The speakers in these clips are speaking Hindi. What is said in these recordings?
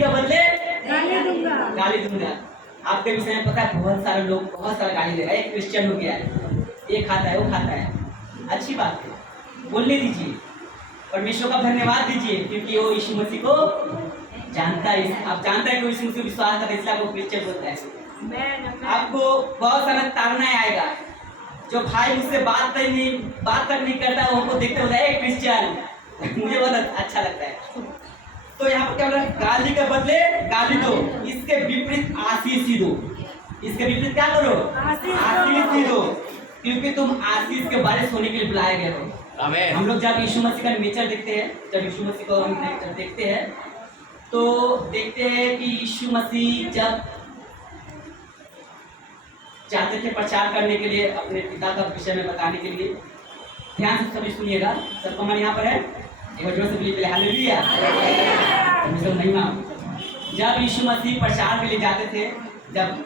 का बदले गाली दूंगा। गाली दूंगा। आपके विषय में पता है बहुत सारे लोग बहुत सारा गाली दे रहे हैं। एक क्रिश्चियन हो गया है, ये खाता है वो खाता है, अच्छी बात है, बोलने दीजिए, परमेश्वर का धन्यवाद दीजिए, क्योंकि वो यीशु मसीह को जानता है। आप जानते हैं कि यीशु मसीह विश्वास करते इसलिए आपको क्रिश्चियन बोलता है। आपको बहुत सारा ताड़ना आएगा, जो भाई मुझसे बात तक नहीं करता वो हमको देखते होता है क्रिश्चियन, मुझे बहुत अच्छा लगता है। तो यहाँ पर क्या बोला, गाली के बदले गाली दो, इसके विपरीत आशीष ही दो। इसके विपरीत क्या करो, आशीष ही दो, क्योंकि तुम आशीष के बारिश होने के लिए बुलाए गए हो। आमीन। हम लोग जब यीशु मसीह का नेचर देखते हैं, जब यीशु मसीह को हम देखते हैं तो देखते हैं कि यीशु मसीह जब चाहते थे प्रचार करने के लिए, अपने पिता का विषय में बताने के लिए, ध्यान से सभी सुनिएगा, सबका मन यहाँ पर है, एक बार जोर से बोलिए हालेलुया। महिमा। जब यीशु मसीह प्रचार के लिए जाते थे, जब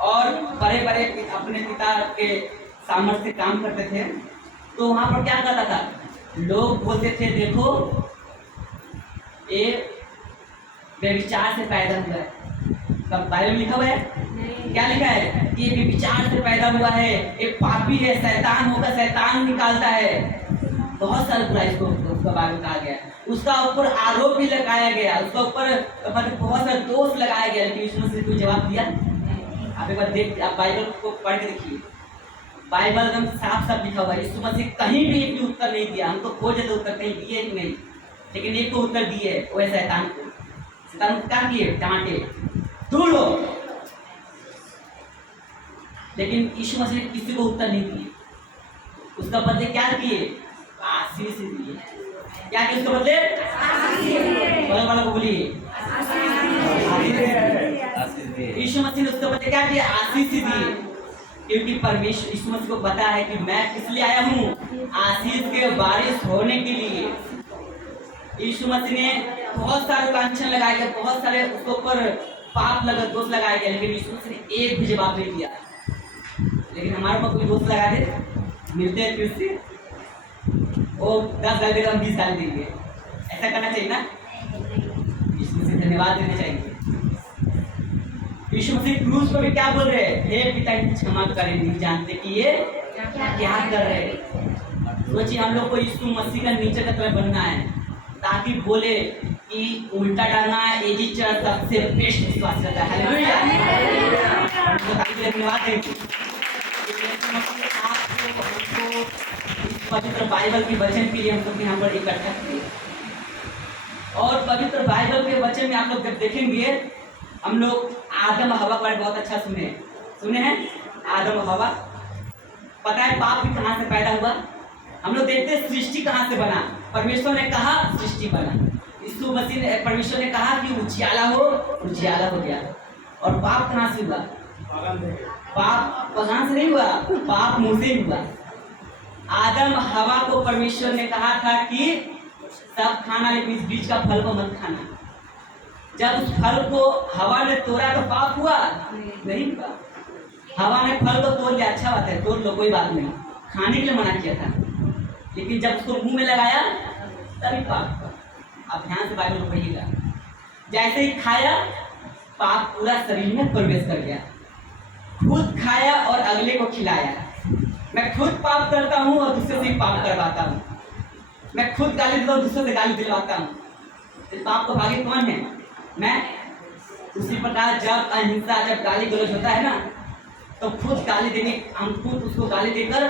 और बड़े बड़े अपने पिता के सामर्थ्य से काम करते थे, तो वहाँ पर क्या करता था, लोग बोलते थे देखो ये व्यभिचार से पैदा हुआ है। तब बाइबल में लिखा हुआ है, क्या लिखा है कि ये व्यभिचार से पैदा हुआ है, एक पापी है, शैतान होकर शैतान निकालता है। बहुत सारे बुराई को उसका बारे में कहा गया, उसका ऊपर आरोप भी लगाया गया, उसका ऊपर बहुत सारे दोष लगाया गया, लेकिन यीशु मसीह ने कोई जवाब दिया। आप एक बार देख, आप बाइबल को पढ़ के देखिए, बाइबल एकदम साफ साफ लिखा हुआ है। यीशु मसीह कहीं भी एक भी उत्तर नहीं दिया। हम तो खोजे तो उत्तर कहीं दिए कि नहीं, लेकिन एक तो उत्तर दिए, वो है शैतान को। शैतान को क्या किए, डांटे, दूर हो, लेकिन यीशु मसीह ने किसी को उत्तर नहीं दिए। उसका बदले क्या किए, आशीष दिए। क्या किए उसके बदले, बड़े वालों को बोलिए यीशु मसीह ने उसके बदले क्या किया, आशीष दिए, क्योंकि परमेश्वर यीशु मसीह को पता है कि मैं किस लिए आया हूँ, आशीष के बारिश होने के लिए। यीशु मसीह ने बहुत सारे लांछन लगाए गए, बहुत सारे उसके ऊपर पाप लगा, दोष लगाए गए, लेकिन यीशु मसीह ने एक भी जवाब नहीं दिया। लेकिन हमारे ऊपर कोई दोष लगा दे, मिलते हैं फिर से वो 10 गाली देगा, हम 20 गाली देंगे। ऐसा करना चाहिए ना, यीशु मसीह धन्यवाद देना चाहिए। यीशु मसीह क्रूस पर भी क्या बोल रहे हैं, हे पिता इनको क्षमा करें, नहीं जानते कि ये क्या कर रहे हैं। सोचिए हम लोग को यीशु मसीह का नीचे का तरह बनना है, ताकि बोले कि उल्टा डालना है, एजी चर्च सबसे बेस्ट विश्वास करता है। हालेलुया। धन्यवाद देंगे पवित्र बाइबल के वचन के लिए हम लोग यहाँ पर इकट्ठा किए। और पवित्र बाइबल के वचन में आप लोग जब देखेंगे, हम लोग आदम हवा पर बहुत अच्छा सुने हैं। आदम हवा, पता है पाप भी कहाँ से पैदा हुआ, हम लोग देखते हैं सृष्टि कहाँ से बना। परमेश्वर ने कहा सृष्टि बना, यीशु मसीह ने, परमेश्वर ने कहा कि उजियाला हो, उजियाला हो गया। और पाप कहाँ से हुआ, पाप पगान से नहीं हुआ, पाप मुंह से हुआ। आदम हवा को परमेश्वर ने कहा था कि सब खाना, लेकिन इस बीज का फल को मत खाना। जब उस फल को हवा ने तोड़ा तो पाप हुआ नहीं हुआ। हवा ने फल को तोड़ लिया, अच्छा बात है, तोड़ लो, कोई बात नहीं, खाने के लिए मना किया था, लेकिन जब उसको मुंह में लगाया तभी पाप हुआ। आप ध्यान से बाइबल को पढ़िएगा, जैसे ही खाया पाप पूरा शरीर में प्रवेश कर गया। खुद खाया और अगले को खिलाया। मैं खुद पाप करता हूँ और दूसरे से पाप करवाता हूँ, मैं खुद गाली देता हूँ, दूसरे से गाली दिलवाता हूँ, तो पाप को भागी कौन है, मैं। उसी प्रकार जब अहिंसा, जब गाली गलौज होता है ना, तो खुद गाली देने, हम खुद उसको गाली देकर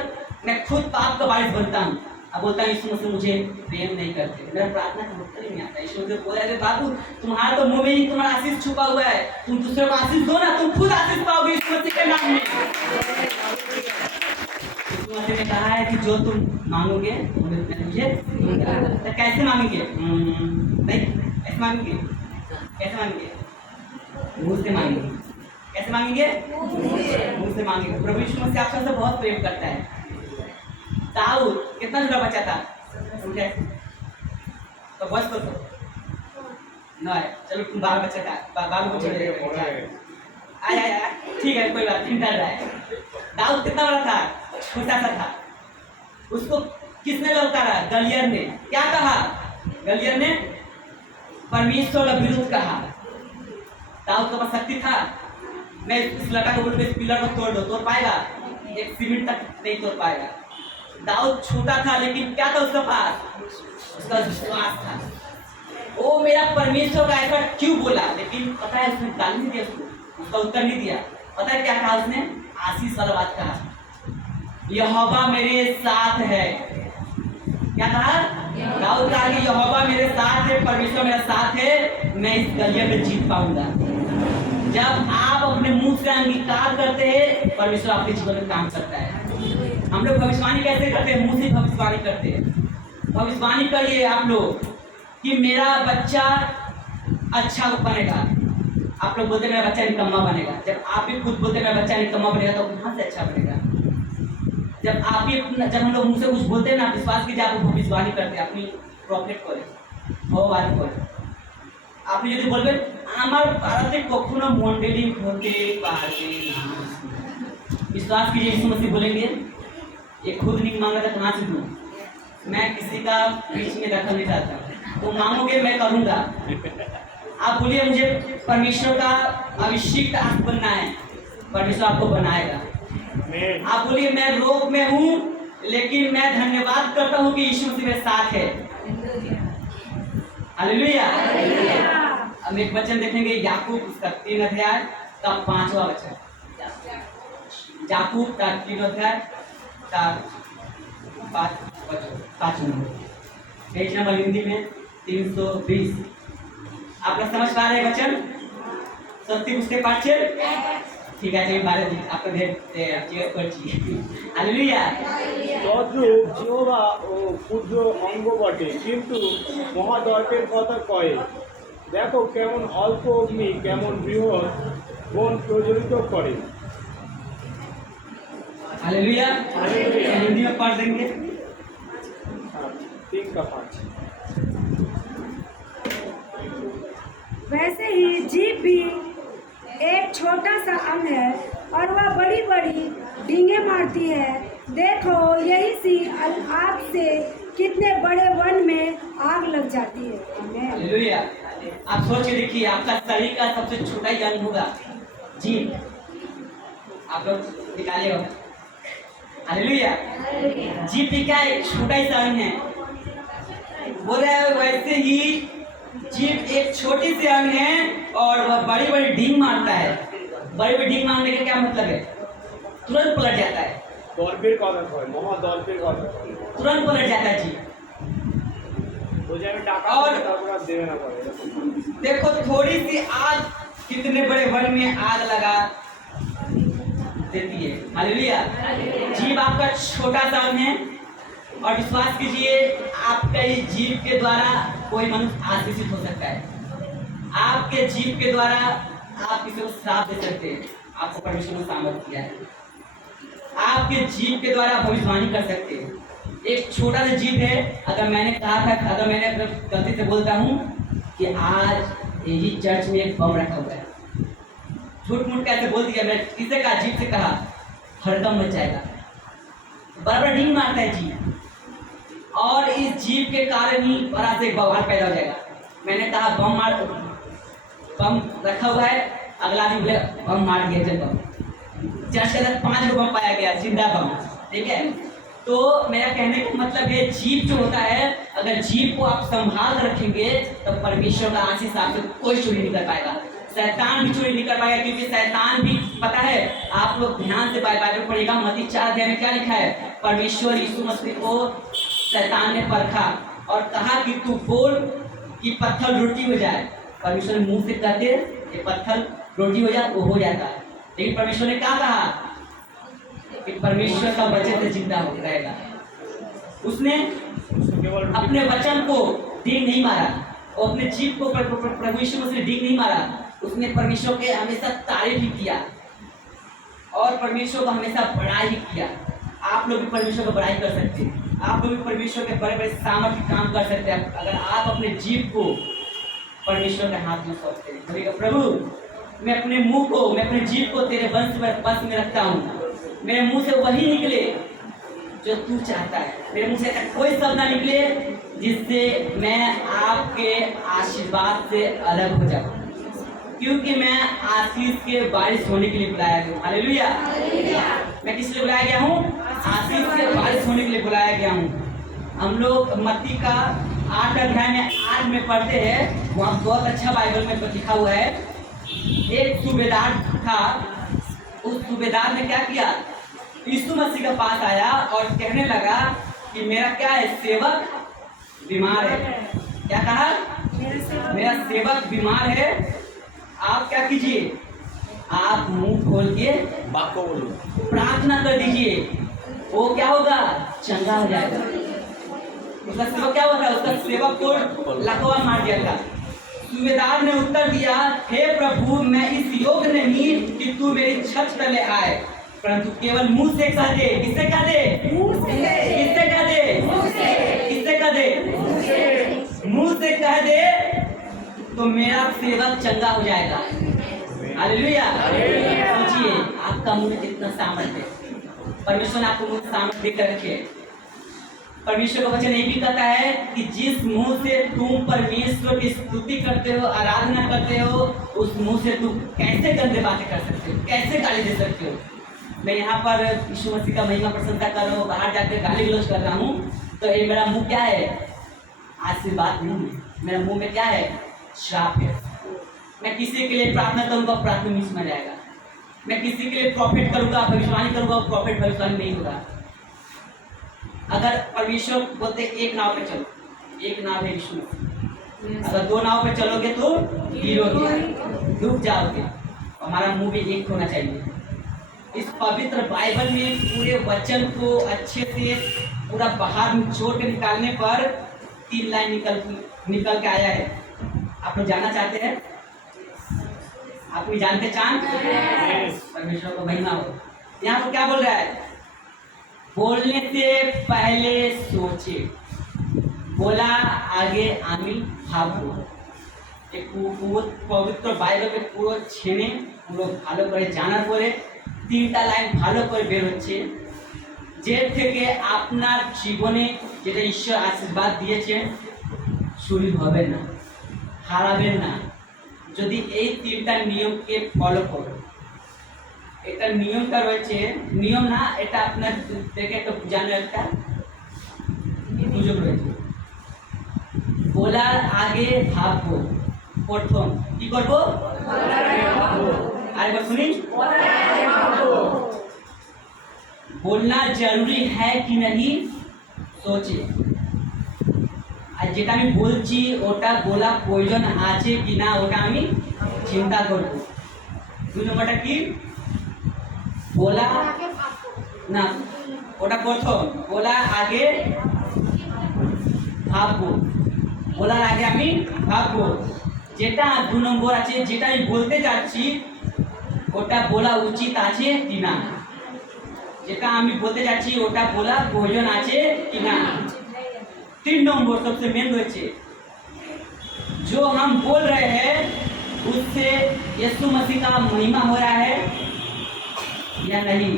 मैं खुद पाप का बारिश बनता हूँ। अब बोलता है यीशु मसीह मुझे प्रेम नहीं करते, मेरा प्रार्थना का उत्तर ही नहीं आता। यीशु मसीह बोला, अरे बाबू तुम्हारा तो मुंह में ही तुम्हारा आशीष छुपा हुआ है, तुम दूसरे को आशीष दो ना, तुम खुद आशीष पाओगे यीशु मसीह के नाम में। यीशु मसीह ने कहा है कि जो तुम मांगोगे मैं मुझे दूंगा। तो कैसे मांगेंगे, नहीं ऐसे मांगेंगे, कैसे मांगेंगे, मुंह से मांगेंगे। कैसे मांगेंगे, मुंह से मांगेंगे। प्रभु यीशु मसीह आप सबसे बहुत प्रेम करता है। दाऊद कितना छोटा बच्चा था, तो बस तो ना है, चलो तुम 12 बच्चा था, 12 को छोड़ आया, ठीक है कोई बात नहीं, डर रहा है। दाऊद कितना बड़ा था, छोटा सा था, उसको किसने ललकारा, गलियर ने। क्या कहा, गलियर ने परमेश्वर का विरुद्ध कहा, दाऊद के पास शक्ति था, मैं इस लड़का को बोल के इस पिलर को तोड़ दो, तोड़ पाएगा? एक सीमेंट तक नहीं तोड़ पाएगा। दाऊद छोटा था लेकिन क्या था उसके पास? उसका विश्वास था। वो मेरा परमेश्वर का ऐसा क्यों बोला? लेकिन पता है उसने गाली नहीं दिया, उसका उत्तर नहीं दिया। पता है क्या कहा उसने? आशीष वाला बात कहा, यहोवा मेरे साथ है। क्या कहा? दाऊद कहा कि यहोवा मेरे साथ है, परमेश्वर मेरा साथ है, मैं इस गलिया में जीत पाऊंगा। जब आप अपने मुंह से अंगीकार करते हैं, परमेश्वर आपके जीवन में काम करता है। हम लोग भविष्यवाणी कैसे करते हैं? मुंह से भविष्यवाणी करते हैं। भविष्यवाणी करिए आप लोग कि मेरा बच्चा अच्छा बनेगा। आप लोग बोलते मेरा बच्चा निकम्मा बनेगा। जब आप भी खुद बोलते मेरा बच्चा निकम्मा बनेगा तो कहाँ से अच्छा बनेगा? जब हम लोग मुंह से कुछ बोलते हैं ना, विश्वास कीजिए आप भविष्यवाणी करते हैं अपनी प्रॉफिट করে ভগবান করে। আপনি যদি বলবেন আমার পাড়াতে কখনো মন্ডলী হতে পারবে না, विश्वास कीजिए यीशु मसीह बोलेंगे ये खुद नहीं मांगा था कहाँ से दूँ? मैं किसी का बीच में दखल नहीं चाहता, तो मांगोगे मैं करूँगा। आप बोलिए मुझे परमेश्वर का अभिषेक आंख बनना है, परमेश्वर आपको बनाएगा। आप बोलिए मैं रोग में हूँ लेकिन मैं धन्यवाद करता हूँ कि यीशु मसीह मेरे साथ है। हालेलुया। हम एक वचन देखेंगे याकूब उसका 3 अध्याय का 5वां वचन। याकूब का 3 अध्याय का 5 नंबर, पेज नंबर हिंदी में 320। आप लोग समझ पा रहे हैं वचन? सत्य उसके पाछे ঠিক আছে আমি বাইরে দিই আপনাদের চেক করছি। হালেলুয়া। তদ্রূপ জিহ্বা ও ক্ষুদ্র অঙ্গ বটে, কিন্তু মহাদর্পের কথা কয়ে। দেখো কেমন অল্প অগ্নি কেমন বৃহৎ বন প্রজ্বলিত করে। हालेलुया। हिंदी में पढ़ देंगे 3 का 5। वैसे ही जीभ भी एक छोटा सा अंग है और वह बड़ी बड़ी डींगे मारती है। देखो यही सी आग से कितने बड़े वन में आग लग जाती है। आमीन। हालेलुया। आप सोच के देखिए आपका शरीर का सबसे छोटा ही अंग होगा जीभ। आप लोग निकालिएगा। हालेलुया। जीभ भी क्या एक छोटा ही सा अंग है। बोल रहे हैं वैसे ही जीभ एक छोटी सी अंग है और वह बड़ी बड़ी डींग मारता है। बड़ी बड़ी डींग मारने का क्या मतलब है? तुरंत पलट जाता है। দর্পের কথা কয়, মহাদর্পের কথা কয়। तुरंत पलट जाता है जी। ও যে আমি টাকা और তারপর আর দেবে না করে। देखो थोड़ी सी आग कितने बड़े वन में आग लगा देती है। हालेलुया। जीभ आपका छोटा सा अंग है और विश्वास कीजिए आपके जीभ के द्वारा कोई मनुष्य आशीषित हो सकता है। आपके जीभ के द्वारा आप किसी को श्राप दे सकते हैं। आपको परमेश्वर ने सामर्थ किया है। आपके जीभ के द्वारा भविष्यवाणी कर सकते हैं। एक छोटा सा जीभ है। अगर मैंने कहा था, अगर मैंने गलती से बोलता हूँ कि आज यही चर्च में एक बम रखा हुआ है, झूठ मूठ कैसे बोल दिया, मैं किसे कहा? जीभ से कहा, हड़कम मच जाएगा। बराबर डींग मारता है जीभ और इस जीभ के कारण ही बड़ा से बवाल पैदा हो जाएगा। मैंने कहा बम रखा हुआ है, अगला दिन बोले बम मार दिया चल बम। चर्च के अंदर 5 गो बम पाया गया, जिंदा बम। ठीक है, तो मेरा कहने का मतलब है जीभ जो होता है, अगर जीभ को आप संभाल रखेंगे तो परमेश्वर का आशीष आपसे कोई चोरी नहीं कर पाएगा। शैतान भी चोरी नहीं कर पाएगा, क्योंकि शैतान भी पता है। आप लोग ध्यान से बाइबल पढ़िएगा, मत्ती 4 अध्याय में क्या लिखा है? परमेश्वर यीशु मसीह को शैतान ने परखा और कहा कि तू बोल कि पत्थर रोटी हो जाए। परमेश्वर ने मुंह से कहते ये पत्थर रोटी हो जाए, वो हो जाता है। लेकिन परमेश्वर ने क्या कहा कि परमेश्वर का वचन से जिंदा हो रहेगा। उसने अपने वचन को डींग नहीं मारा, और अपने जीभ को प्रभु यीशु मसीह ने डींग नहीं मारा। उसने परमेश्वर के हमेशा तारीफ ही किया और परमेश्वर को हमेशा बड़ाई ही किया। आप लोग भी परमेश्वर को बड़ाई कर सकते हैं। आप लोग भी परमेश्वर के बड़े बड़े सामर्थ्य काम कर सकते हैं अगर आप अपने जीभ को परमेश्वर के हाथ में सौंपते हैं। बोलेगा प्रभु मैं अपने मुंह को, मैं अपने जीभ को तेरे वश में रखता हूँ। मेरे मुंह से वही निकले जो तू चाहता है। मेरे मुंह से कोई शब्द ना निकले जिससे मैं आपके आशीर्वाद से अलग हो जाऊँ। क्योंकि मैं आशीष के बारिश होने के लिए बुलाया गया हूँ। हालेलुया। मैं किस लिए बुलाया गया हूँ? आशीष के बारिश होने के लिए बुलाया गया हूँ। हम लोग मत्ती का 8 अध्याय में 8 में पढ़ते हैं, वहाँ बहुत अच्छा बाइबल में लिखा हुआ है। एक सूबेदार था, उस सूबेदार ने क्या किया? यीशु मसीह के पास आया और कहने लगा कि मेरा क्या है, सेवक बीमार है। क्या कहा? मेरा सेवक बीमार है, आप क्या कीजिए? आप मुंह खोल के बात को बोलो, प्रार्थना कर दीजिए, वो क्या होगा? चंगा हो जाएगा। उसका सेवक क्या होता है? उसका सेवक को लकवा मार दिया था। सूबेदार ने उत्तर दिया, हे प्रभु, मैं इस योग्य नहीं कि तू मेरी छत तले आए, परंतु केवल मुंह से कह दे। किससे कह दे? किससे कह दे? किससे कह दे? मुंह से कह दे तो मेरा सेवक चंगा हो जाएगा। हालेलुया। सोचिए, आपका मुंह में कितना सामर्थ्य है। परमेश्वर ने आपको मुंह सामर्थ्य देकर रखे। परमेश्वर का वचन ये भी कहता है कि जिस मुंह से तुम परमेश्वर की स्तुति करते हो, आराधना करते हो, उस मुंह से तुम कैसे गंदे बातें कर सकते हो, कैसे गाली दे सकते हो। मैं यहाँ पर यीशु मसीह का महिमा प्रशंसा कर रहा हूँ, बाहर जाकर गाली गलौज कर रहा हूँ, तो ये मेरा मुंह क्या है? आशीर्वाद नहीं है, मेरा मुंह में क्या है? श्राप है। मैं किसी के लिए प्रार्थना करूंगा, प्रार्थना मिस में जाएगा। मैं किसी के लिए प्रॉफिट करूंगा, भविष्यवाणी करूंगा, प्रॉफिट भविष्यवाणी नहीं होगा। अगर परमेश्वर बोलते एक नाव पे चलो, एक नाव है यीशु मसीह, अगर 2 नाव पे चलोगे तो गिरोगे, डूब जाओगे। हमारा मुंह भी एक होना चाहिए। इस पवित्र बाइबल में पूरे वचन को अच्छे से पूरा बाहर निचोड़ के निकालने पर 3 लाइन निकल के आया है। आप लोग जानना चाहते हैं? आप भी जानते चांद? परमेश्वर को महिमा हो। यहाँ पर क्या बोल रहा है? बोलने से पहले सोचे, बोला आगे आमिल भावो। एक पवित्र বাইবেল পুরো ছেনে পুরো ভালো করে জানার পরে 3টা লাইন ভালো করে বের হচ্ছে, যে থেকে আপনার জীবনে যেটা ঈশ্বর আশীর্বাদ দিয়েছেন চুরি হবে না, হারাবেন না, যদি এই 3টা নিয়মকে ফলো করো। এটা নিয়মটা রয়েছে, নিয়ম না, এটা আপনার থেকে একটা জানার একটা সুযোগ রয়েছে। বলার আগে ভাববো। প্রথম কি করব? আরেকবার শুনি। बोलना जरूरी है कि नहीं सोचे। আর যেটা আমি বলছি ওটা বলা প্রয়োজন আছে কি না ওটা আমি চিন্তা করব। 2 নম্বরটা কি? বলা না, ওটা প্রথম। বলার আগে ভাববো, বলার আগে আমি ভাববো। যেটা 2 নম্বর আছে, যেটা আমি বলতে যাচ্ছি ওটা বলা উচিত আছে কি না, যেটা আমি বলতে যাচ্ছি ওটা বলা প্রয়োজন আছে কি না। 3 नंबर सबसे मेन रहे, जो हम बोल रहे हैं उससे यीशु मसीह का महिमा हो रहा है या नहीं।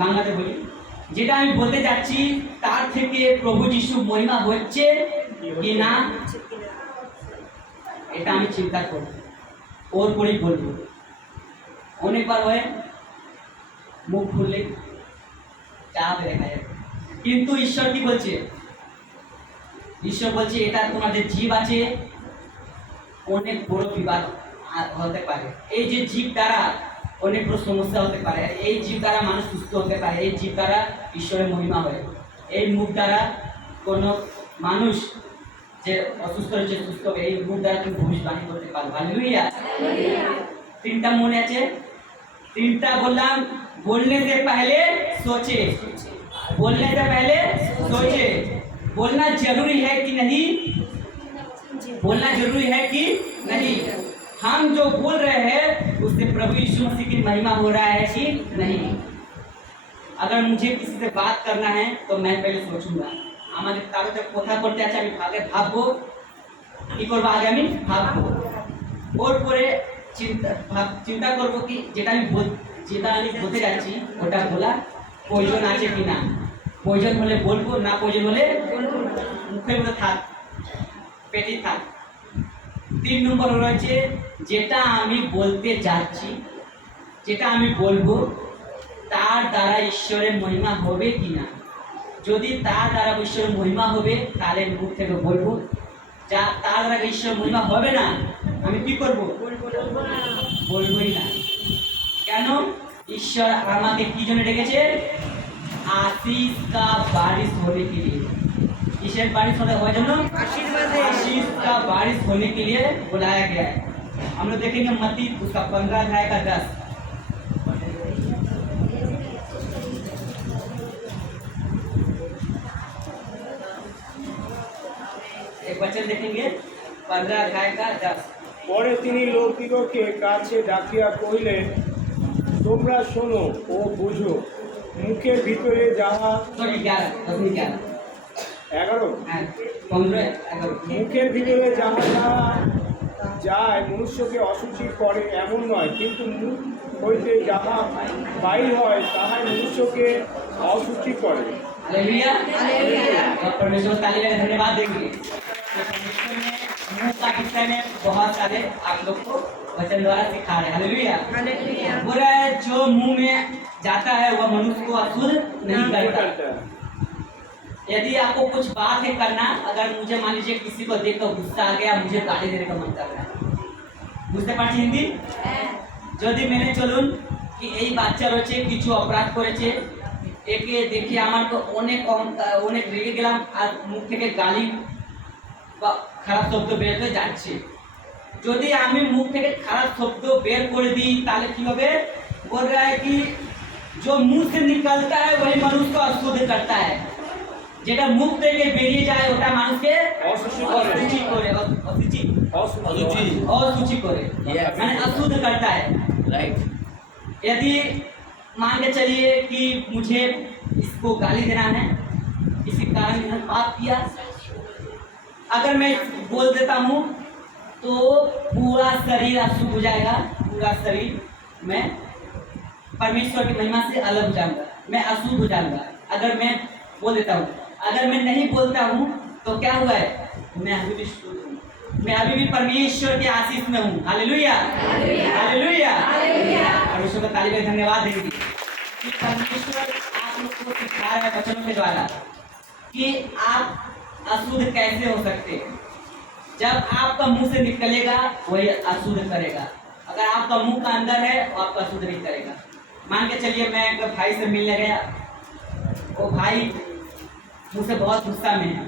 বাংলাতে বলি, যেটা আমি বলতে যাচ্ছি তার থেকে প্রভু যিশু মহিমা হচ্ছে কি না এটা আমি চিন্তা করব, ওর পরেই বলবো। অনেকবার হয় মুখ খুললে চাপ দেখা যাবে, কিন্তু ঈশ্বর কি বলছে? ঈশ্বর বলছে এটা তোমাদের জীব আছে, অনেক বড় বিবাদ হতে পারে। এই যে জীব দ্বারা অনেক বড় সমস্যা হতে পারে, এই জীব দ্বারা মানুষ সুস্থ হতে পারে, এই জীব দ্বারা ঈশ্বরের মহিমা হয়। এই মুখ দ্বারা কোনো মানুষ যে অসুস্থ হয়েছে সুস্থ হবে, এই মুখ দ্বারা তুমি ভবিষ্যবাণী করতে পারো। হালেলুয়া। 3টা মনে আছে? 3টা বললাম, बोलने से पहले सोचे, बोलने से पहले सोचे। बोलना जरूरी है कि नहीं? बोलना जरूरी है कि नहीं? हम जो बोल रहे हैं उससे प्रभु यीशु मसीह की महिमा हो रहा है कि नहीं। अगर मुझे किसी से बात करना है तो मैं पहले सोचूंगा। আমাদের কারোতে কথা করতে আছে, আমি আগে ভাববো কি করবো, আগে আমি ভাববো, ওর পরে চিন্তা করবো কি যেটা আমি বলতে যাচ্ছি ওটা বলা প্রয়োজন আছে কি না। প্রয়োজন হলে বলবো, না প্রয়োজন হলে মুখের মধ্যে থাক, পেটে থাক। তিন নম্বর রয়েছে যেটা আমি বলতে যাচ্ছি, যেটা আমি বলবো তার দ্বারা ঈশ্বরের মহিমা হবে কি না। যদি তার দ্বারা ঈশ্বরের মহিমা হবে তাহলে মুখ থেকে বলবো, যা তার দ্বারা ঈশ্বরের মহিমা হবে না আমি কি করব? বলবোই না। কেন? ঈশ্বর আমাকে কি জন্য ডেকেছে? आशीष का बारिश होने के लिए। किसर बारिश होने जন্য? आशीष का बारिश होने के लिए बुलाया गया है। हम लोग देखेंगे मत्ती उसका 15 अध्याय का 10। एक वचन देखेंगे 15 अध्याय का 10। পরে তিনি লোকদিগকে কাছে ডাকিয়া কহিলেন, তোমরা শোনো ও বুঝো, মুখের ভিতরে যাহা 11 11 হ্যাঁ 15 11 মুখের ভিতরে যাহা যাহা যায় মনুষ্যকে অসুচি করে এমন নয়, কিন্তু মুখ হইতে যাহা বাহির হয় তাহাই মনুষ্যকে অসুচি করে। Hallelujah hallelujah. और परमेश्वर को ताली लगा धन्यवाद देंगे। तो परमेश्वर ने मुंह का विषय में बहुत सारे आप लोग को वचन द्वारा सिखा रहे हैं। Hallelujah hallelujah. बोला है जो मुंह में जाता है वह मनुष्य को अशुद्ध नहीं करता। यदि आपको कुछ बात है करना, अगर मुझे मान लीजिए किसी को देखकर गुस्सा आ गया, मुझे गाली देने का मन कर रहा है, বুঝতে পারছি হিন্দি? যদি মেনে চলুন কি এই বাচ্চা রয়েছে কিছু অপরাধ করেছে, একে দেখে আমার তো অনেক রেগে গেলাম আর মুখ থেকে গালি বা খারাপ শব্দ বের হয়ে যাচ্ছে। যদি আমি মুখ থেকে খারাপ শব্দ বের করে দিই তাহলে কি হবে? बोल रहा है कि जो मुंह से निकलता है वही मनुष्य को अशुद्ध करता है। যেটা মুখ থেকে বেরিয়ে যায় ওটা মানুষকে অশুচি করে মানে अशुद्ध करता है। राइट। यदि मान के चलिए कि मुझे इसको गाली देना है, किसी कारण मैंने पाप किया, अगर मैं बोल देता हूँ तो पूरा शरीर अशुद्ध हो जाएगा, पूरा शरीर मैं परमेश्वर की महिमा से अलग हो जाऊंगा, मैं अशुद्ध हो जाऊंगा अगर मैं बोल देता हूँ। अगर मैं नहीं बोलता हूँ तो क्या हुआ है? मैं अभी भी शुद्ध हूँ, मैं अभी भी परमेश्वर के आशीष में हूँ। Hallelujah hallelujah hallelujah. परमेश्वर का ताली में धन्यवाद देंगे कि परमेश्वर आप लोग को सिखा रहा है वचनों के द्वारा कि आप अशुद्ध कैसे हो सकते हैं। जब आपका मुंह से निकलेगा वही अशुद्ध करेगा, अगर आपका मुंह का अंदर है वो आपका अशुद्ध नहीं करेगा। मान के चलिए मैं एक भाई से मिलने गया, वो भाई मुझसे बहुत गुस्सा में है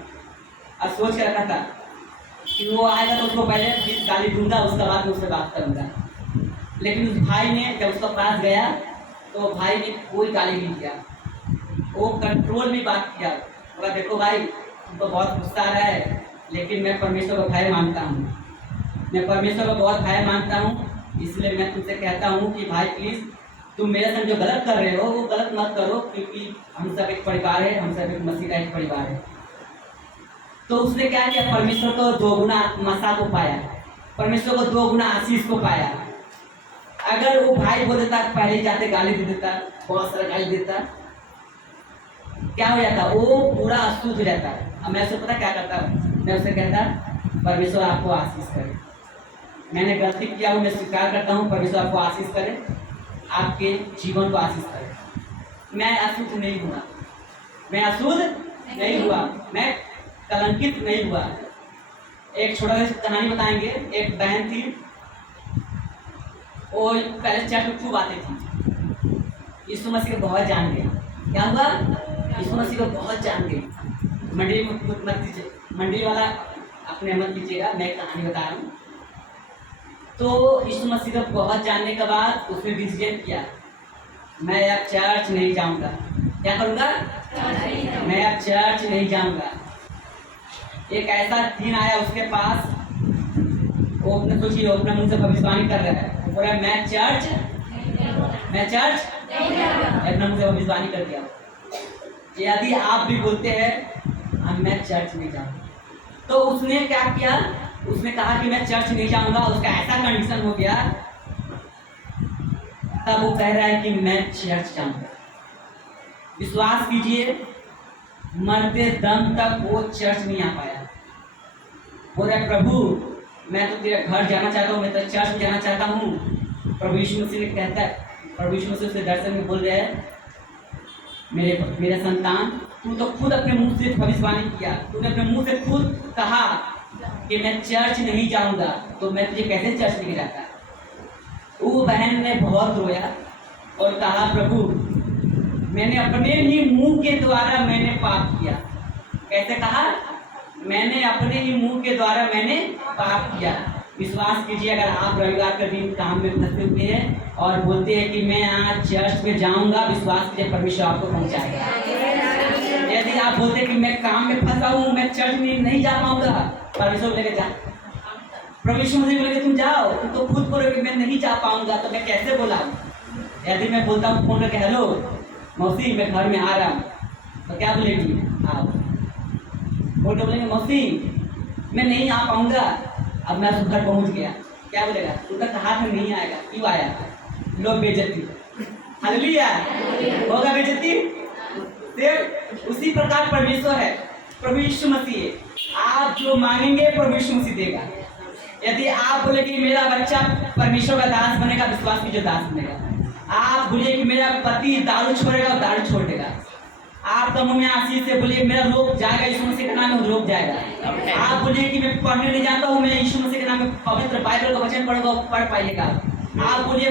और सोच के रखा था कि वो आएगा तो उसको पहले गाली दूंगा, उसके बाद में उससे बात करूंगा। लेकिन उस भाई ने जब उसका पास गया तो भाई ने कोई गाली नहीं किया, वो कंट्रोल में बात किया। बोला देखो भाई तुमको बहुत गुस्सा आ रहा है, लेकिन मैं परमेश्वर को भाई मानता हूँ, मैं परमेश्वर को बहुत भाई मानता हूँ, इसलिए मैं तुमसे कहता हूँ कि भाई प्लीज़ तुम मेरे संग जो गलत कर रहे हो वो गलत मत करो, क्योंकि हम सब एक परिवार है, हम सब एक मसीह का एक परिवार है। तो उसने क्या किया? परमेश्वर को 2 गुना मसा को पाया, परमेश्वर को 2 गुना आशीष को पाया। अगर वो भाई बोल देता पहले जाते गाली दे देता, बहुत सारा गाली देता, क्या हो जाता? वो पूरा अशुद्ध हो जाता। अब मैं उससे पता क्या करता? मैं उससे कहता परमेश्वर आपको आशीष करे, मैंने गलती किया हूँ, मैं स्वीकार करता हूँ, परमेश्वर आपको आशीष करे, आपके जीवन को आशीष करे। मैं अशुद्ध नहीं हुआ, मैं अशुद्ध नहीं हुआ, मैं कलंकित नहीं हुआ। एक छोटा सा कहानी बताएंगे। एक बहन थी, वो पहले चर्च में खूब आती थी, यीशु मसीह को बहुत जान गई। क्या हुआ? यीशु मसीह को बहुत जान गई। मंडली में मत दीजिए, मंडली वाला अपने मत कीजिएगा, मैं कहानी बता रहा हूँ। तो यीशु मसीह को बहुत जानने के बाद उसने डिसीजन किया मैं अब चर्च नहीं जाऊंगा। क्या करूंगा? मैं अब चर्च नहीं जाऊंगा। एक ऐसा दिन आया उसके पास, वो अपने सोचिए अपने मुंह से भविष्यवाणी कर रहा है, बोला मैं चर्च अपने मुंह से भविष्यवाणी कर दिया। यदि आप भी बोलते हैं मैं चर्च नहीं जाऊंगा, तो उसने क्या किया? उसने कहा कि मैं चर्च नहीं जाऊंगा, उसका ऐसा कंडीशन हो गया, तब वो कह रहा है कि मैं चर्च जाऊंगा। विश्वास कीजिए मरते दम तक वो चर्च नहीं आ पाया। बोल रहा प्रभु मैं तो तेरा घर जाना चाहता हूँ, मैं तो चर्च में जाना चाहता हूँ। प्रभु यीशु मसीह ने कहता है, प्रभु यीशु मसीह उसे दर्शन में बोल रहे हैं, मेरे संतान, तू तो खुद अपने मुंह से भविष्यवाणी किया, तूने अपने मुंह से खुद कहा कि मैं चर्च नहीं जाऊंगा, तो मैं तुझे कैसे चर्च नहीं जाता। वो बहन ने बहुत रोया और कहा, प्रभु मैंने अपने ही मुंह के द्वारा मैंने पाप किया। कैसे कहा? मैंने अपने ही मुंह के द्वारा मैंने पाप किया। विश्वास कीजिए, अगर आप रविवार के दिन काम में फंसे हुए हैं और बोलते हैं कि मैं आज चर्च में जाऊंगा, विश्वास कीजिए परमेश्वर आपको पहुंचाएगा। यदि आप बोलते हैं कि मैं काम में फंसा हूँ, मैं चर्च में नहीं जा पाऊंगा, परमेश्वर बोलेगा जा। प्रभु यीशु मसीह बोलेगा तुम जाओ, तुम तो खुद बोलो कि मैं नहीं जा पाऊंगा, तो मैं कैसे बोला? यदि मैं बोलता हूँ फोन करके, हेलो मौसी मैं घर में आ रहा हूँ, तो क्या बोलेगी आप? बोल के बोलेंगे मौसी मैं नहीं आ पाऊंगा, अब मैं घर पहुंच गया। क्या बोलेगा? तू तो कहा था नहीं आएगा, क्यों आया? लो बेइज्जती। हालेलुया, होगा बेइज्जती। उसी प्रकार परमेश्वर है, प्रभु यीशु मसीह है। आप जो मांगेंगे प्रभु यीशु मसीह देगा। यदि आप बोले कि मेरा बच्चा परमेश्वर का दास बनेगा, विश्वास कीजिए दास बनेगा। आप बोलिए कि मेरा पति दारू छोड़ेगा, दारू छोड़ देगा। आप तो मुंह में आशीष से बोलिए मेरा रोग जाएगा, यीशु मसीह के नाम में रोग जाएगा। आप बोलिए कि मैं पढ़ने नहीं जाता हूँ, मैं यीशु मसीह के नाम में पवित्र बाइबल का वचन पढ़ूंगा, पढ़ पाइएगा। आप बोलिए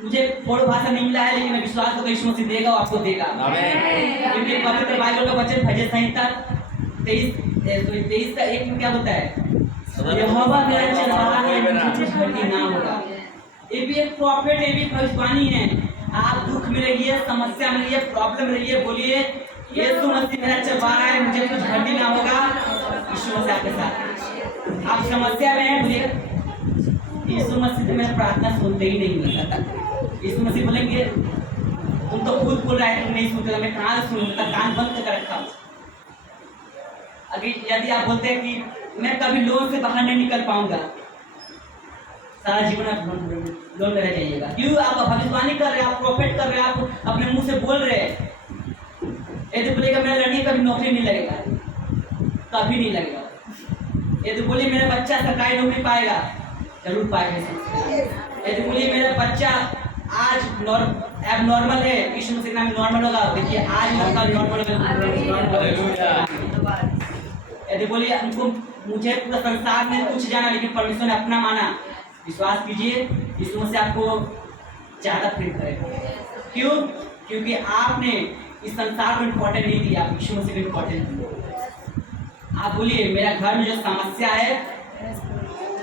मुझे थोड़ा भाषा नहीं मिला है, लेकिन मैं विश्वास करता हूँ यीशु मसीह देगा, आपको देगा। क्योंकि पवित्र बाइबल का वचन भजन संहिता 23 का 1 में क्या होता है? यहोवा मेरा चरवाहा है, मुझे घटी ना होगा। ये भी एक प्रॉफिट, ये भी भविष्यवाणी है। आप दुख में रहिए, समस्या में रहिए, प्रॉब्लम में रहिए, बोलिए यीशु मसीह मेरा चरवाहा है, मुझे कुछ घटी ना होगा। यीशु मसीह आपके साथ। आप समस्या में हैं, बोलिए यीशु मसीह तो मेरा प्रार्थना सुनते ही नहीं है। यीशु मसीह बोलेंगे तुम तो खुद बोल रहा है तुम नहीं सुनते, मैं कहाँ से सुनूंगा? कान बंद कर रखा हूँ। अभी यदि आप बोलते हैं कि मैं कभी लोन से बाहर नहीं निकल पाऊंगा, सारा जीवन आप लोन में रह जाइएगा। क्यों? आप भविष्यवाणी कर रहे हैं, आप प्रॉफिट कर रहे हैं, आप अपने मुंह से बोल रहे हैं। यदि बोलेगा मेरा लड़की कभी नौकरी नहीं लगेगा, कभी नहीं लगेगा। यदि बोलिए मेरा बच्चा सरकारी नौकरी पाएगा, जरूर पाएगा। यदि बोलिए मेरा बच्चा आज अब नॉर्मल है, यीशु मसीह के नाम में नॉर्मल होगा। देखिए आज नॉर्मल होगा। यदि बोलिए हमको मुझे पूरा संसार में कुछ जाना, लेकिन परमेश्वर ने अपना माना, विश्वास कीजिए यीशु मसीह आपको ज़्यादा प्रेम करेगा। क्यों? क्योंकि आपने इस संसार को इम्पोर्टेंट नहीं दिया, आप यीशु मसीह को इम्पोर्टेंट दिया। आप बोलिए मेरा घर में जो समस्या है,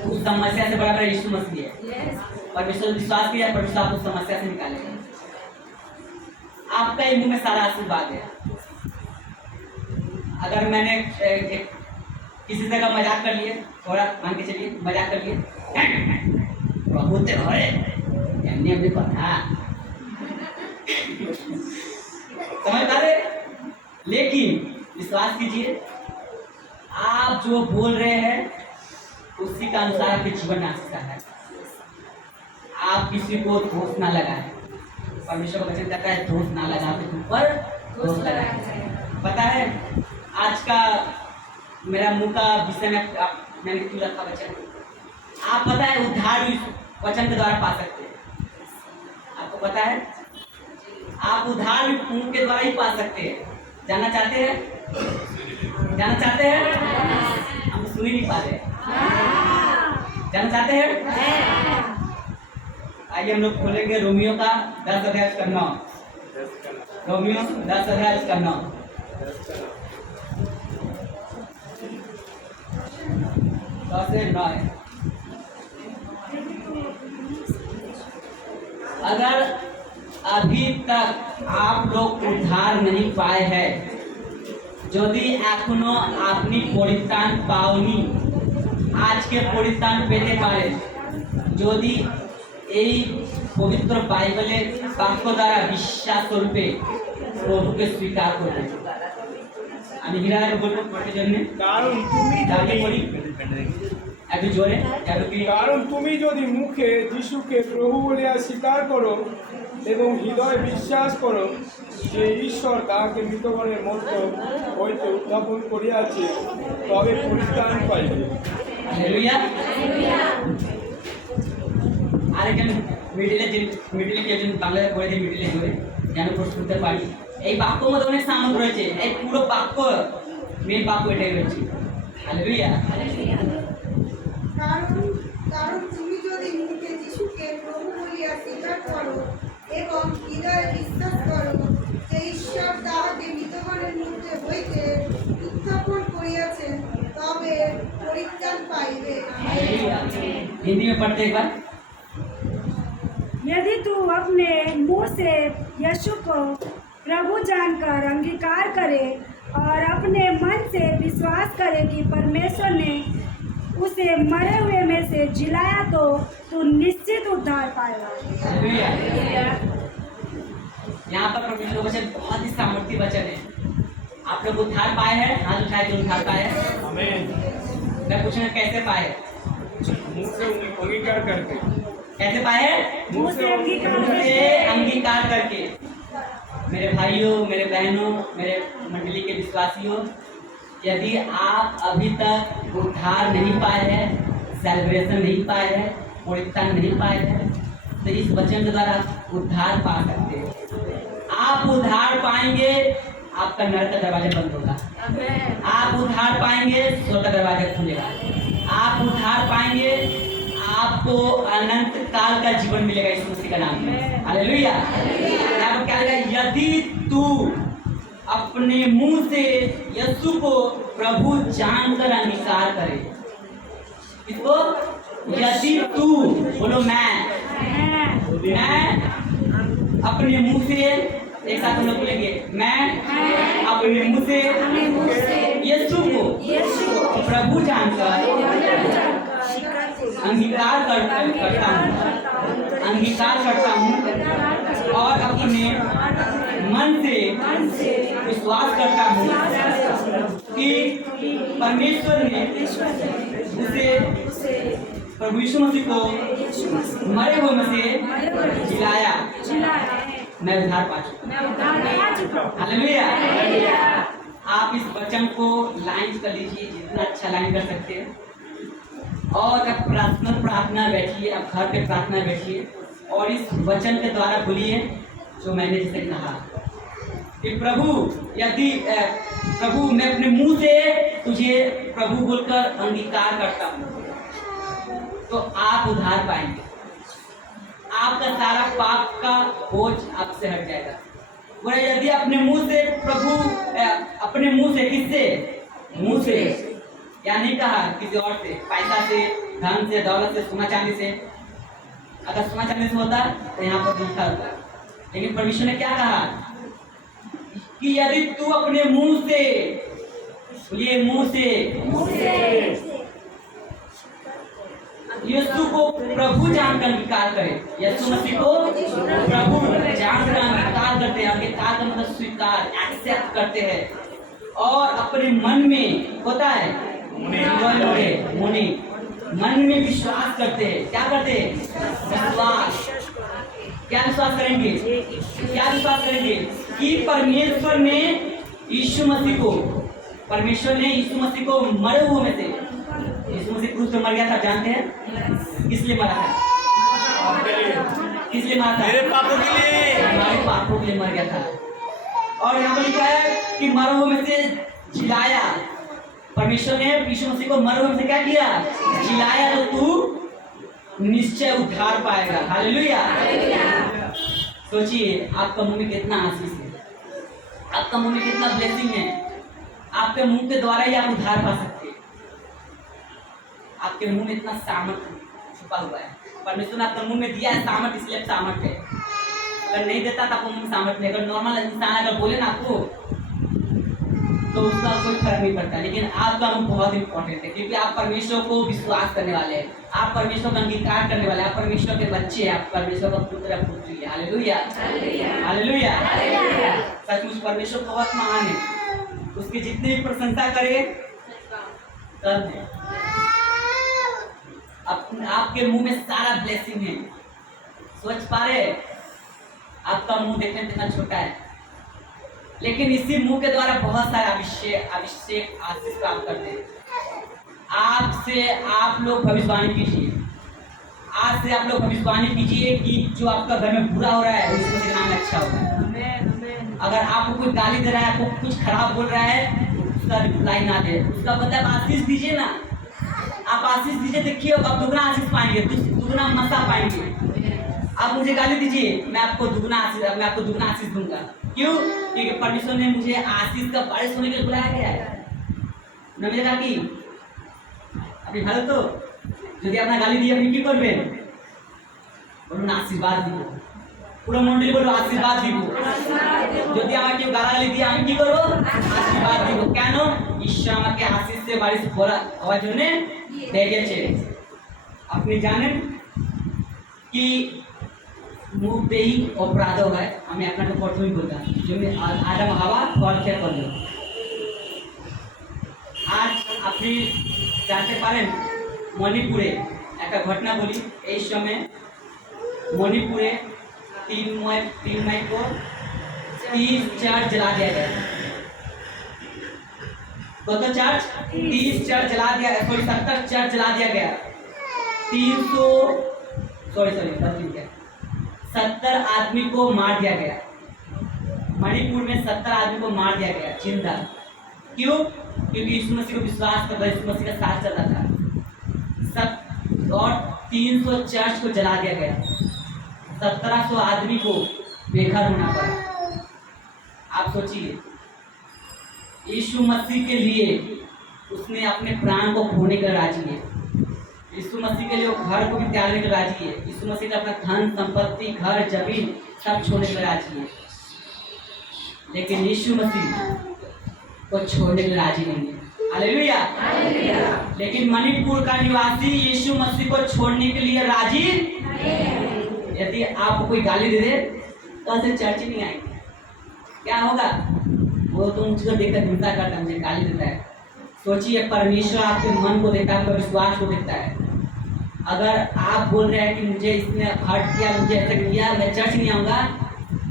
उस समस्या से बड़ा मेरा यीशु मसीह है। परमेश्वर विश्वास किया, परमेश्वर आपको समस्या से निकालेगा। आपका मुंह में सारा आशीर्वाद है। अगर मैंने किसी से का मजाक कर लिए, थोड़ा मान के चलिए मजाक कर लिए, होते हमने पता समझ पा रहे, लेकिन विश्वास कीजिए आप जो बोल रहे हैं उसी का अनुसार आपके जीवन आ सकता है। आप किसी को दोष ना लगाएं। परमेश्वर का वचन कहता है दोष ना लगा के तुम पर दोष लगाएं। पता है आज का मेरा मुंह का विषय में मैंने क्यों रखा वचन? आप पता है उद्धार भी वचन के द्वारा पा सकते हैं। आपको पता है आप उद्धार भी मुंह के द्वारा ही पा सकते हैं। जानना चाहते हैं? जानना चाहते हैं? हम सुन ही नहीं पा रहे। जानना चाहते हैं? आइए हम लोग खोलेंगे रोमियो का 10 अध्याय का 9। रोमियो 10 अध्याय का 9। 10 से 9 है। अगर अभी तक आप लोग उद्धार नहीं पाए हैं, যদি এখনো আপনি পরিত্রাণ পাওনি, আজকে পরিত্রাণ পেতে পারেন যদি এই পবিত্র বাইবেলের বাক্য দ্বারা বিশ্বাস করবে, প্রভুকে স্বীকার করবে। আমি হিরাকে বলবো পড়ার জন্য, কারণ তুমি দাঁড়িয়ে পড়ি একটু জোরে। কারণ তুমি যদি মুখে যিশুকে প্রভু বলিয়া স্বীকার করো এবং হৃদয়ে বিশ্বাস করো যে ঈশ্বর তাহাকে মৃতগণের মধ্য হইতে উত্থাপন করিয়াছে, তবে পরিত্রাণ পাইবে। हालेलुया। আরেকজন মিডিলে কেউ যদি বাংলায় পড়ে দিয়ে মিডিলে ধরে যেন প্রশ্ন পারি এই বাক্য মধ্যে অনেক সামগ্রী রয়েছে এই পুরো বাক্য মেন বাক্য এটাই রয়েছে হালেলুয়া। কারণ তুমি যদি মুখে যিশুকে প্রভু বলিয়া স্বীকার করো এবং হৃদয়ে বিশ্বাস করো যে ঈশ্বর তাহাকে মৃতগণের মধ্যে হইতে উত্থাপন করিয়াছেন তবে পরিত্রাণ পাইবে। हालेलुया। हिंदी में पढ़ते एक बार। यदि तू अपने मुंह से यीशु को प्रभु जानकर अंगीकार करे और अपने मन से विश्वास करे कि परमेश्वर ने उसे मरे हुए में से जिलाया तो तू निश्चित उद्धार पाएगा। हालेलुया। यहाँ पर परमेश्वर वचन बहुत ही सामर्थ्य वचन है। आप लोग उद्धार पाए हैं? हाथ उठाए जो उद्धार पाए हैं। आमीन। मैं पूछना कैसे पाए? मुंह से अंगीकार करके। कैसे पाए हैं? मुंह से अंगीकार मुंह से अंगीकार करके। मेरे भाइयों, मेरे बहनों, मेरे मंडली के विश्वासियों, यदि आप अभी तक उद्धार नहीं पाए हैं, सेलिब्रेशन नहीं पाए हैं, परित्राण नहीं पाए हैं, तो इस वचन के द्वारा उद्धार पा सकते हैं। आप उद्धार पाएंगे, आपका नरक का दरवाजा बंद होगा। आप उद्धार पाएंगे, स्वर्ग का दरवाजा खुलेगा। आप उद्धार पाएंगे, आपको अनंत काल का जीवन मिलेगा यीशु मसीह का नाम में। हालेलुया। यहाँ पर क्या लिखा? यदि तू अपने मुंह से यीशु को प्रभु जानकर अंगीकार करे। इसको यदि तू बोलो मैं अपने मुंह से एक साथ हम लोग बोलेंगे मैं अपने मुंह से यीशु को प्रभु जानकर अंगीकार करता हूँ और अपने मन से विश्वास करता हूँ कि परमेश्वर ने उसे प्रभु यीशु मसीह को मरे हुए में से जिलाया, मैं उद्धार पा चुका। हालेलुया। आप इस वचन को लाइन कर लीजिए जितना अच्छा लाइन कर सकते हैं और अब प्रार्थना बैठिए, अब घर पे प्रार्थना बैठिए और इस वचन के द्वारा बोलिए जो मैंने जैसे कहा कि प्रभु यदि प्रभु मैं अपने मुंह से तुझे प्रभु बोलकर अंगीकार करता हूँ तो आप उद्धार पाएंगे। आपका सारा पाप का बोझ आपसे हट जाएगा। बोले यदि अपने मुंह से प्रभु अपने मुंह से किससे? मुंह से, या नहीं कहा किसी और से, पैसा से, धन से, दौलत से, सोना चांदी से। अगर सोना चांदी से होता तो यहाँ पर लिखा होता, लेकिन परमेश्वर ने क्या कहा कि यदि तू अपने मुंह से, बोलिए मुंह से यीशु को प्रभु जानकर अंगीकार करे। यीशु मसीह को प्रभु जानकर अंगीकार करते हैं। अंगीकार का मतलब स्वीकार, एक्सेप्ट करते हैं और अपने मन में होता है मुनि मन में विश्वास करते हैं। क्या करते हैं? विश्वास। क्या विश्वास करेंगे? क्या विश्वास करेंगे कि परमेश्वर ने यीशु मसीह को मरे हुए में से, यीशु मसीह क्रूस पे मर गया था, जानते हैं किस लिए मरा था? किस लिए मरा था? मेरे पापों के लिए, हमारे पापों के लिए मर गया था। और यहाँ पर लिखा है कि मरे हुए में से जिलाया। परमेश्वर ने यीशु मसीह को मरे हुए में से क्या किया? जिलाया। तो तू निश्चय उद्धार पाएगा। हालेलुया। सोचिए आपका मुंह में कितना आशीष है, आपका मुंह में कितना ब्लेसिंग है। आपके मुंह के द्वारा ही आप उद्धार पा सकते हैं। आपके मुंह में इतना सामर्थ्य छुपा हुआ है। परमेश्वर ने आपके मुंह में दिया है सामर्थ्य, इसलिए सामर्थ्य है। अगर नहीं देता तो आपको मुंह में सामर्थ्य नहीं। अगर नॉर्मल इंसान अगर बोले ना आपको तो उसका कोई फर्क नहीं पड़ता, लेकिन आपका मुंह बहुत इंपॉर्टेंट है क्योंकि आप परमेश्वर को विश्वास करने वाले हैं, आप परमेश्वर का अंगीकार करने वाले हैं, आप परमेश्वर के बच्चे हैं, आप परमेश्वर का पुत्र या पुत्री है। हालेलुया। हालेलुया। सचमुच परमेश्वर बहुत महान है, उसकी जितनी भी प्रशंसा करे तब है। आपके मुंह में सारा ब्लेसिंग है। सोच पा रहे? आपका मुंह देखने में इतना छोटा है, लेकिन इसी मुंह के द्वारा बहुत सारे अभिषेक आशीष प्राप्त करते हैं। आपसे आप लोग भविष्यवाणी कीजिए। आज से आप लोग भविष्यवाणी कीजिए कि जो आपका घर में बुरा हो रहा है यीशु मसीह के नाम में अच्छा होगा। अगर आपको कोई गाली दे रहा है, आपको कुछ खराब बोल रहा है, उसका रिप्लाई ना दे, उसका मतलब आशीष दीजिए ना। आप आशीष दीजिए, देखिए आप दुगना आशीष पाएंगे, दुगना मसा पाएंगे। आप मुझे गाली दीजिए, मैं आपको दुगना आशीष दूंगा। क्यों? क्योंकि परमेश्वर ने मुझे आशीष का बारिश होने के लिए बुलाया गया है। ना मिलेगा कि আপনি ভালো তো? যদি আপনার গালি দিয়ে আপনি কি করবেন? বলুন আশীর্বাদ দিব। পুরো মণ্ডলী বলো আশীর্বাদ দিব। যদি আমাকে কেউ গালাগালি দিয়ে আমি কি করব? আশীর্বাদ দিব। কেন? ঈশ্বর আমাকে আশীষে বারিশ ভরা হওয়ার জন্য ডেকেছে। আপনি জানেন কি মুখদেহি অপরাধ হয়। আমি আপনাকে প্রথমেই বলতাম যেমনি আদম হাওয়া কলক্ষেপ করলো। আজ আপনি জানতে পারেন মণিপুরে একটা ঘটনা বলি। এই সময় मणिपुर 3 मई को 30 चर्च जला दिया गया। तो चर्च 30 चर्च जला दिया गया, सॉरी 70 चर्च जला दिया गया। 70 आदमी को मार दिया गया। मणिपुर में 70 आदमी को मार दिया गया जिंदा। क्यों? क्योंकि यीशु मसीह को विश्वास कर रहा, यीशु मसीह का साथ चल रहा था। और 300 चर्च को जला दिया गया। 1700 आदमी को बेघर होना पड़ा। आप सोचिए, यीशु मसीह के लिए उसने अपने प्राण को खोने का राजी है। यीशु मसीह के लिए वो घर को भी त्यागने का राजी है। यीशु मसीह ने अपना धन संपत्ति, घर जमीन सब छोड़ने का राजी है। लेकिन यीशु मसीह को छोड़ने के राजी नहीं है। हालेलुया। लेकिन मणिपुर का निवासी यीशु मसीह को छोड़ने के लिए राजी यदि आपको कोई गाली दे दे तो ऐसे चर्च नहीं आएंगे। क्या होगा? वो तो मुझको देखकर हिंसा करता है, मुझे गाली देता है। सोचिए, परमेश्वर आपके मन को देखता है, आपके विश्वास को देखता है। अगर आप बोल रहे हैं कि मुझे इसने हर्ट किया, मुझे ऐसा किया, मैं चर्च नहीं आऊँगा,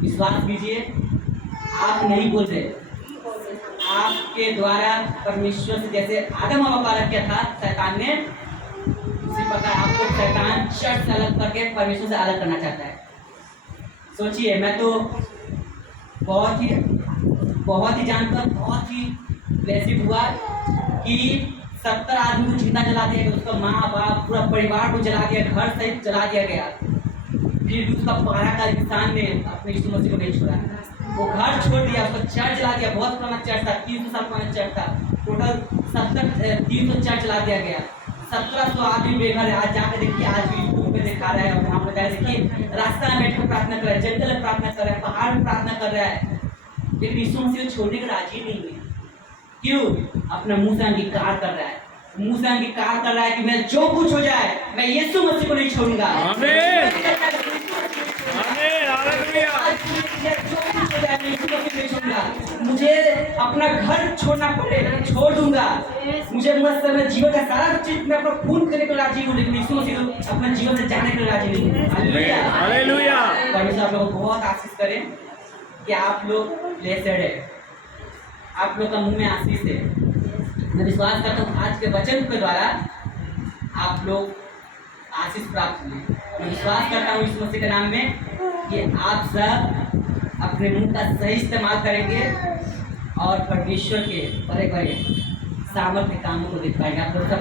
विश्वास कीजिए आप नहीं बोल रहे। आपके द्वारा परमेश्वर से जैसे आदम हवा को अलग किया था शैतान ने, उसी प्रकार आपको शैतान चर्च से अलग करके परमेश्वर से अलग करना चाहता है। सोचिए, मैं तो बहुत ही जानकर बहुत ही ब्लेसिड हुआ कि 70 आदमी को जिंदा जला दिया गया, उसका माँ बाप पूरा परिवार को जला दिया, घर सहित जला दिया गया। फिर उसका पारा का इंसान ने अपने यीशु मसीह को नहीं छोड़ा, वो घर छोड़ दिया, उसको चर्च जला दिया। बहुत पुराना चर्च था, 300 साल पुराना चर्च था। टोटल 300 चर्च जला दिया गया। 1700 आदमी बेघर है। आज जाकर देखिए, आज भी यूट्यूब पे दिखा रहा है और वहाँ पर देखिए रास्ता में बैठ कर प्रार्थना कर रहा है, जंगल में प्रार्थना कर रहा है, पहाड़ में प्रार्थना कर रहा है। लेकिन यीशु मसीह को छोड़ने का राजी नहीं है। क्यों? अपना मुंह से अंगीकार कर रहा है, मुंह से अंगीकार कर रहा है कि मैं जो कुछ हो जाए मैं यीशु मसीह को नहीं छोड़ूंगा। मुझे अपना घर छोड़ना पड़े, छोड़ दूंगा। मुझे अपना जीवन का सारा चीज मैं अपना खून करने को राजी हूँ, लेकिन यीशु मसीह अपना जीवन से जाने के लिए राजी नहीं हूँ। हालेलुया। परमेश्वर आप लोगों को बहुत आशीष करें कि आप लोग ब्लेसेड है, आप लोग का मुंह में आशीष है। मैं विश्वास करता हूँ आज के वचन के द्वारा आप लोग आशीष प्राप्त हुए। मैं विश्वास करता हूँ यीशु मसीह के नाम में कि आप सब अपने मुंह का सही इस्तेमाल करेंगे और परमेश्वर के बड़े बड़े सामर्थ्य कामों को देख पाएंगे। आप लोग सब